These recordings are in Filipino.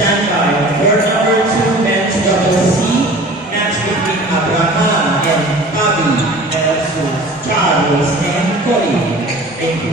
Stand by for number 2 men's double C, match between Abraham and Fabi versus Charles and Colin. Thank you.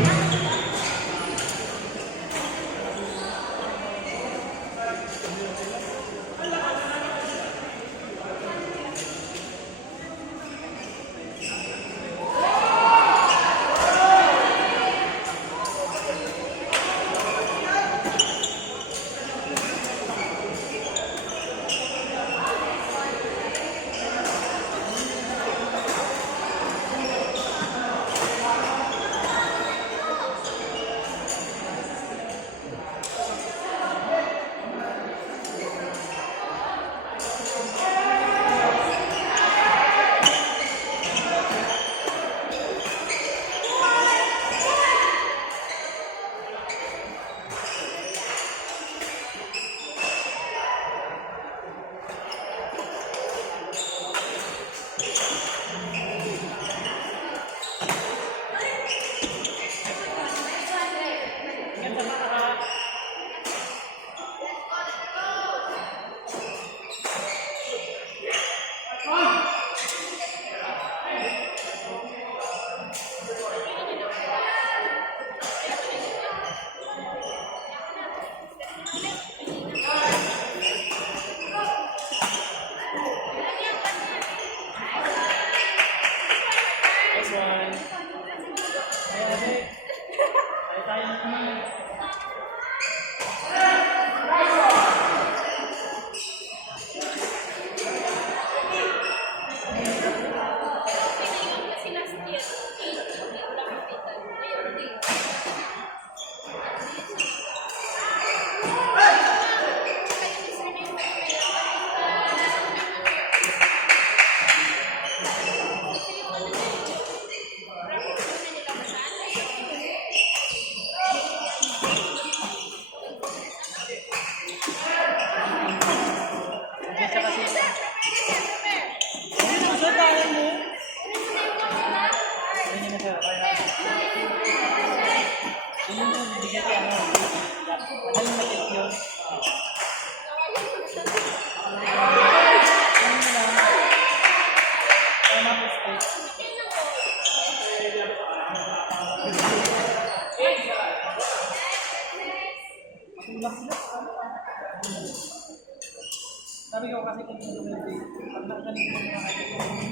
Sabi ko kasi kung pag nakaganit mo mga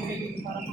kaibigan, parang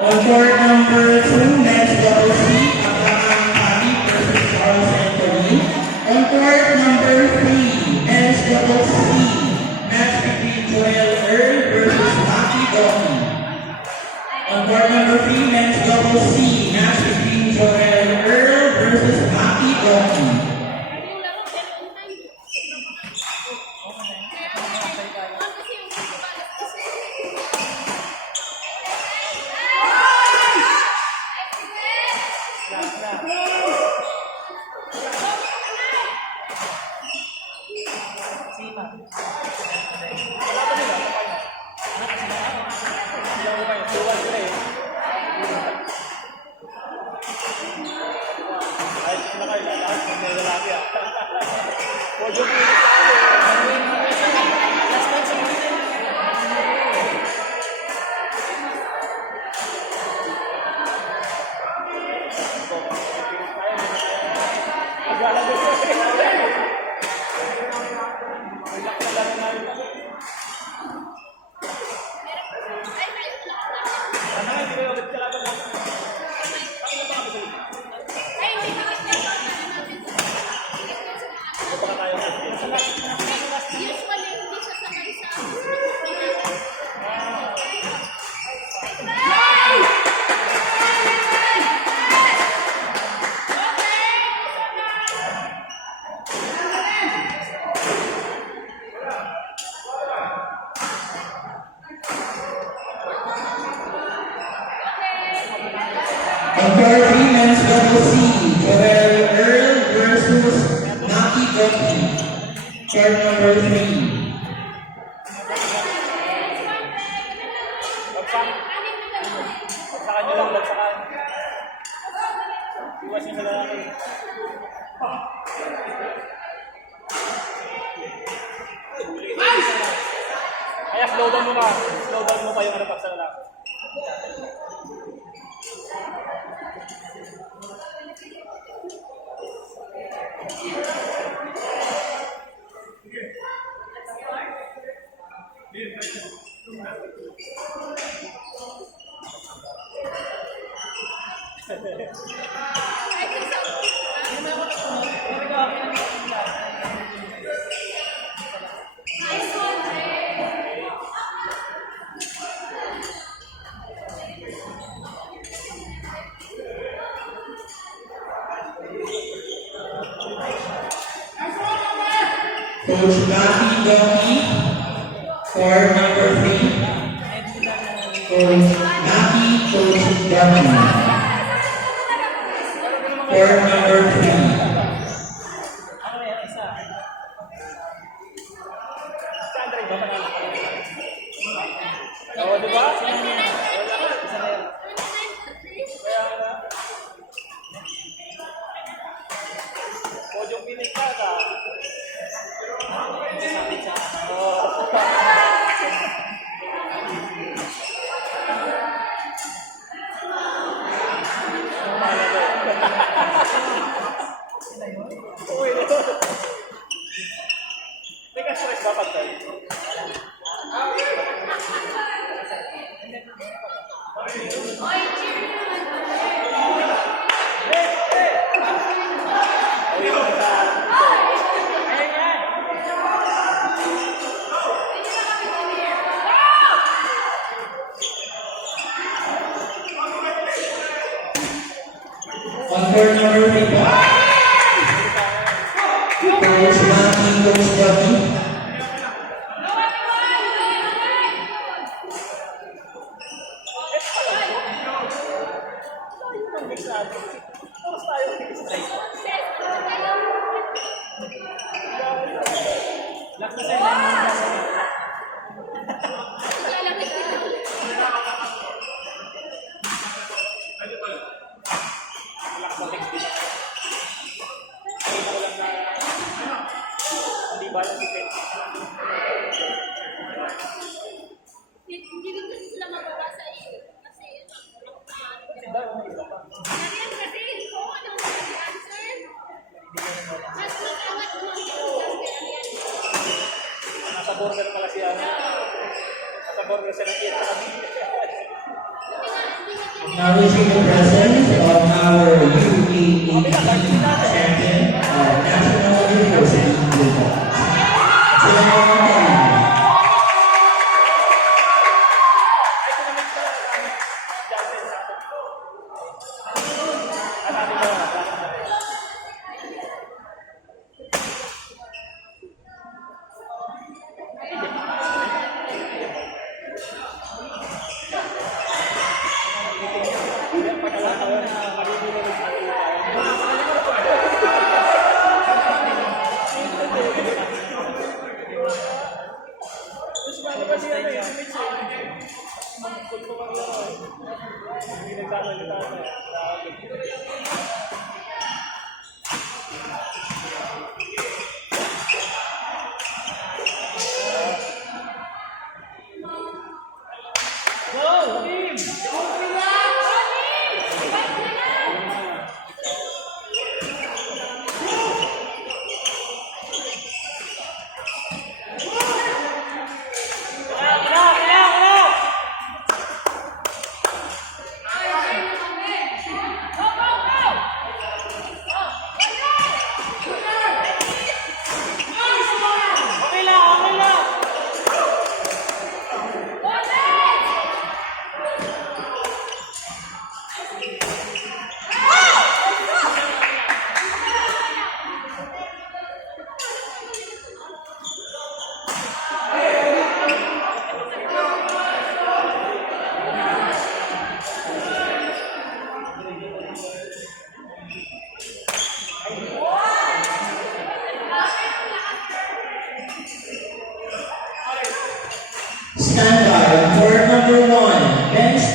On court number 2, men's double C, Abraham Fabi versus Charles and Colin. On court number 3, men's double C, match between Joel Earl versus Maki Doki. On court number 3, men's double C, match between Joel Earl versus Maki Doki. On court 3, men's double C, Joel Earl versus Maki Goki. Court number 3. Bagsakan nyo lang, bagsakan. Iwas nyo sa lalaki. Kaya slow down mo pa. Slow down mo pa yung pag sa lalaki. Coach Maki Goki. Court number 3. Coach Maki, Coach Goki. Court number 3. Ano yan, isa? Sandra, iba panalo ka. Oo, diba? Sino yan? Wala ka, isa na yan. Kaya nga. Podium finish ka ka. Hindi sa atin siya. Oo. Uy, ito. Teka, stress dapat tayo. On court number 3 po. Coach Maki, Coach Goki. Last na sa'yo. Hindi ba lang si Pet? Hindi rin kasi sila mababasa eh. Kasi Dahil may iba pa. Marian kasi, oo, ano mo kasi answer? Mas makangat mo ang kaya yan. Nasa border pala siya. Nasa border siya ng Ian sa kami. Now we see the presence of our U18 champion of National University Bulldogs. Sila po ang tayo. Ay, tumamit ka lang sa amin. Justin sa atin. At atin mo na. Pagkala ko na, maririnig sa atin tayo.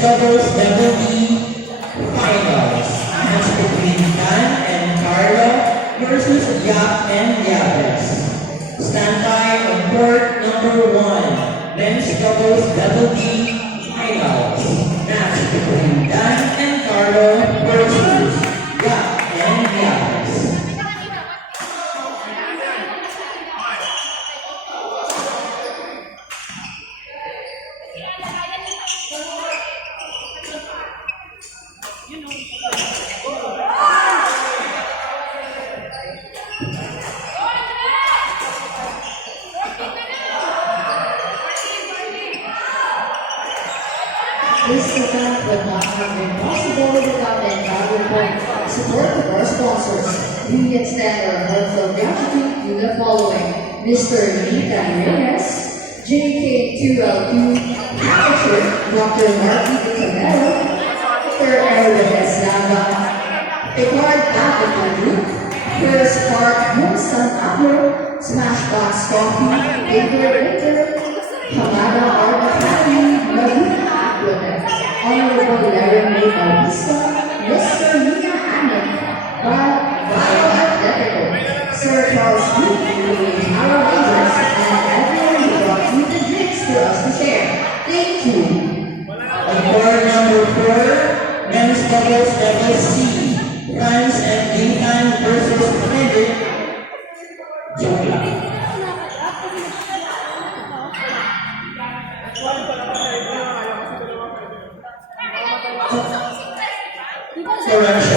doubles double D finals. Match between Dan and Carlo versus Yap and Yapes. Stand by on court number 1. Men's doubles double D finals. Match between Dan and Carlo versus Yap and Yapes. This event would not have been possible without the entire support of our sponsors. We extend our heartfelt gratitude to the following: Mr. Nathan Reyes, JK2L2, Amateur, Dr. Marty De Camero, Dr. Erwin Eslava, Picard African Group, First Park Moonsun Apple, Smashbox Coffee, Baker Baker, Hamada Art Academy, Laguna Aqueduct, Honorable Larry May Bautista, Mr. Nina Anik, Bio Atletico, Sir Charles Booth, Power Rangers, and everyone who brought you the drinks for us to share. Thank you. On court number 4, men's doubles double C, France and Ethan versus Frederick. Joke lang. Correction.